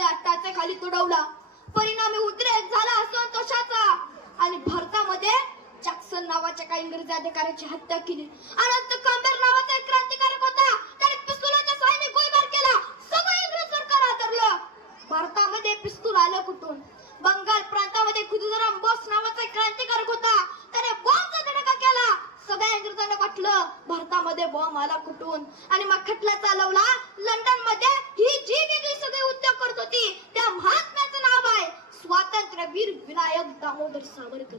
इंग्रजांच्या टाचाखाली तुडवला. परिणामी उद्रेक झाला असंतोषाचा आणि भारतामध्ये जॅक्सन नावाच्या काही इंग्रजी अधिकाऱ्याची हत्या केली. अनंत कांबर नावाचा एक क्रांतिकारक होता, त्याने पिस्तुलाच्या साहाय्याने गोळीबार केला. सगळं इंग्रज सरकार हादरलं. भारतामध्ये पिस्तूल आलं कुठून? बंगाल प्रांतामध्ये खुदिराम बोस नावाचा एक क्रांतिकारक होता, त्याने बॉम्बचा धडका केला. सगळ्या इंग्रजांना वाटलं भारतामध्ये बॉम्ब आला कुठून आणि मग खटला चालवला. लंडन मध्ये ही जी वेगळी सगळे उद्योग करत होती त्या महात्म्याचं नाव आहे स्वातंत्र्यवीर विनायक दामोदर सावरकर.